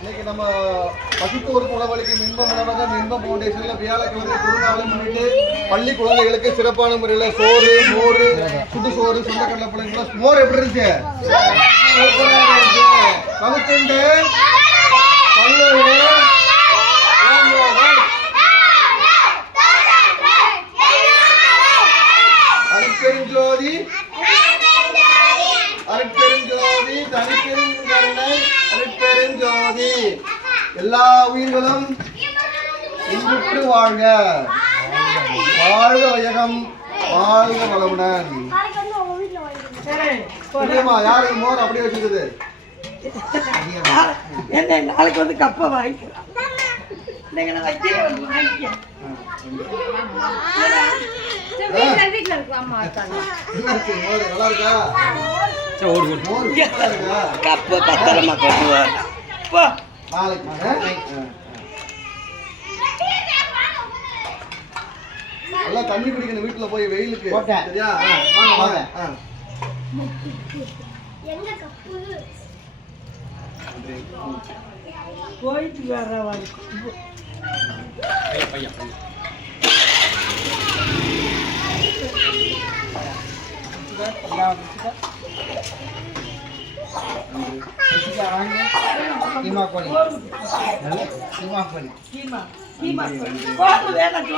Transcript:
இன்னைக்கு நம்ம பசித்து ஒரு உணவளிக்கும் இன்பம் உணவகம் இன்பம் ஃபவுண்டேஷன்ல வியாழக்கிழமை திருநாளை முன்னிட்டு பள்ளி குழந்தைகளுக்கு சிறப்பான முறையில் சோறு மோர் சுடு சோறு சொந்தக்கடலை பிள்ளைங்களா மோர் எப்படி இருந்துச்சு பகுத்துண்டு அருட்பெருஞ்சோதி அருட்பெருஞ்சோதி தனிப்பெருங்கருணை அருட்பெருஞ்சோதி எல்லா உயிர்களும் இன்புற்று வாழ்க வாழ்க வையகம் வாழ்க வளமுடன். யாருக்கு மோர் அப்படியே வச்சுக்குது என்ன நாளைக்கு வந்து கப்பை வாங்கிக்கலாம் கப்பை பத்திரமா கட்டுவார் நல்லா தண்ணி குடிக்கணும் வீட்டுல போய் வெயிலுக்கு சரியா போயிட்டு வர கீமா கோழி கீமா கீமா கீமா வேணாம்